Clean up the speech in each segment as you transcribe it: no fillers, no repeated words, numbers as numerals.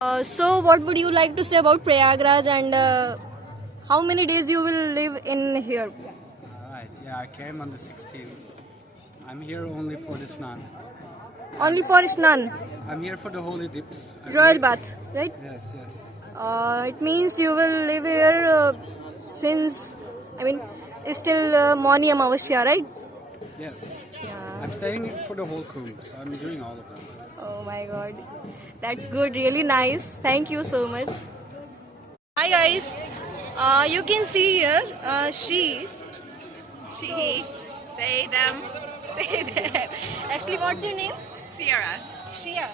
So what would you like to say about Prayagraj and how many days you will live in here? Alright, yeah, I came on the 16th. I'm here only for the snan. Only for Snan, I'm here for the holy dips. royal bath, right? Yes, yes. It means you will live here since, it's still Mauni Amavasya, right? Yes. Yeah. I'm staying for the whole crew, so I'm doing all of them. Oh my god. That's good, really nice. Thank you so much. Hi guys. You can see here, she, they, them, say that. Actually, what's your name? Sierra. Shia.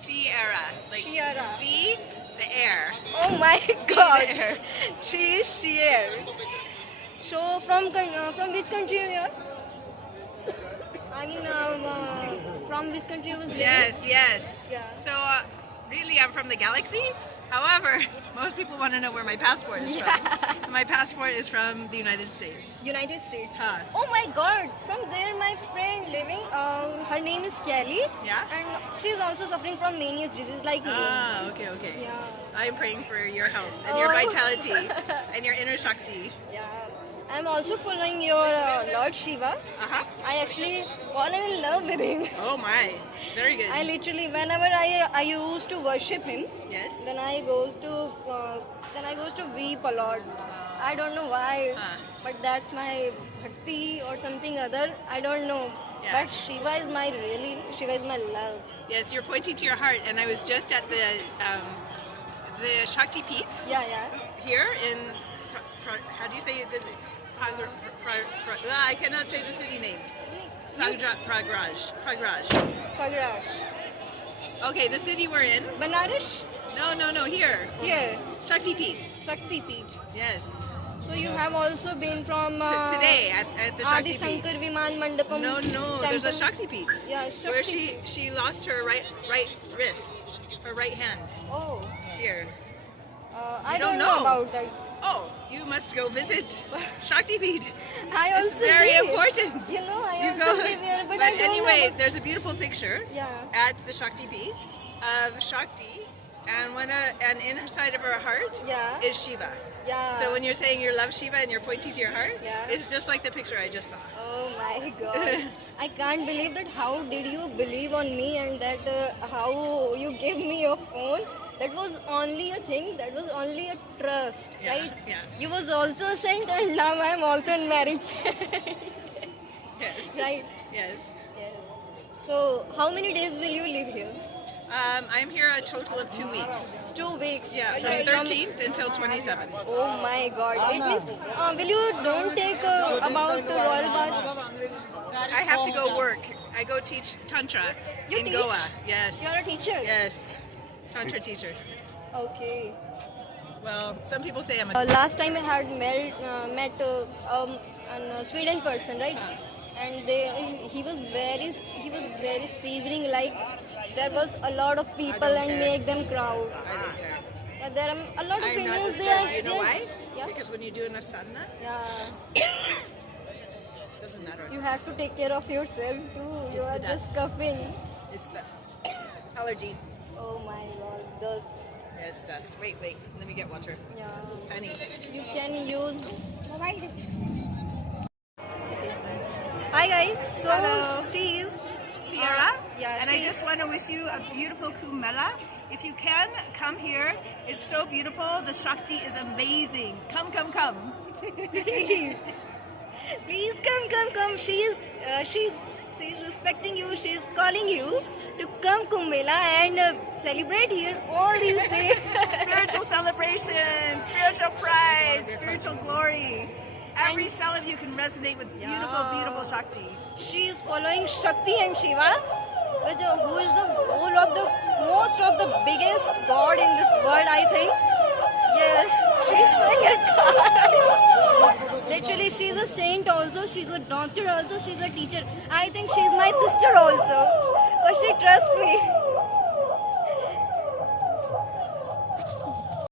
Sierra. Like Sierra. sea, the air. Oh my god. there. She is Shier. So from which country you are? From which country you was living? Yes. Yeah. So, really, I'm from the galaxy. However, most people want to know where my passport is from. And my passport is from the United States. United States. Huh. Oh my god. From there my friend living, her name is Kelly. Yeah? And she's also suffering from Meniere's disease like me. Ah, okay. Yeah. I'm praying for your health and your Oh. vitality and your inner Shakti. Yeah. I'm also following your Lord Shiva. Uh-huh. I actually fallen in love with him. Oh my. Very good. I literally, whenever I used to worship him, Yes. then I goes to weep a lot. I don't know why, but that's my bhakti or something other. I don't know. Yeah. But Shiva is my love. Yes, you're pointing to your heart, and I was just at the Shakti Peeth Yeah. here in how do you say it? I cannot say the city name. Pragraj. Pagraj. Okay, the city we're in. Banaras? No, here. Here. Shakti Peeth. Sakti Peeth. Yes. So you have also been from Today at the Adi Shakti Shankar Peeth. Viman Mandapam. No, there's a temple. Shakti Peeth. Yeah, Where Shakti. she lost her right wrist, her right hand. Oh, Here. I don't don't know know. about that. Oh, you must go visit Shakti Peeth. I It's also very live. important. You know, I You also go. live here, but But I don't anyway, know. About... there's a beautiful picture Yeah. at the Shakti Peeth of Shakti, and inside of her heart Yeah. is Shiva. Yeah. So when you're saying you love Shiva and you're pointing to your heart, Yeah. it's just like the picture I just saw. Oh my God! I can't believe that. How did you believe on me and that? How you gave me your phone? That was only a thing. That was only a trust, Yeah, right? yeah. You was also a saint, and now I'm also in marriage. Yes. Right? Yes. Yes. So, how many days will you live here? I'm here a total of 2 weeks. 2 weeks. Yeah, Okay, from 13th until 27th. Oh my God! It means will you don't take about the royal bath? I have to go work. I go teach Tantra You in teach? Goa. Yes. You're a teacher. Yes. Tantra teacher. Okay. Well, some people say I'm a Last time I had met a Sweden person, right? And he was very savoring. Like there was a lot of people and care. make them crowd. I don't care. Yeah, there are a lot of I'm not Indians disturbed. there. You know why? Yeah. Because when you do enough sadhana, Yeah. doesn't matter. You have to take care of yourself too. It's You are the just dust. coughing. It's the allergy. Oh my God, dust. Yes, dust. Wait. Let me get water. Yeah. Honey. You can use mobile. Hi guys. So Hello. she's Sierra, yeah, and I she's- just want to wish you a beautiful Kumbh Mela. If you can, come here. It's so beautiful. The Shakti is amazing. Come. Please come. She's respecting you. She's calling you to come Kumbh Mela and celebrate here all these things. Spiritual celebration, spiritual pride, spiritual glory. Every cell of you can resonate with beautiful Shakti. She is following Shakti and Shiva, who is the most of the biggest god in this world, I think. Yes, she's showing her cards. Literally, she's a saint also. She's a doctor also. She's a teacher. I think she's my sister also, but she trusts me.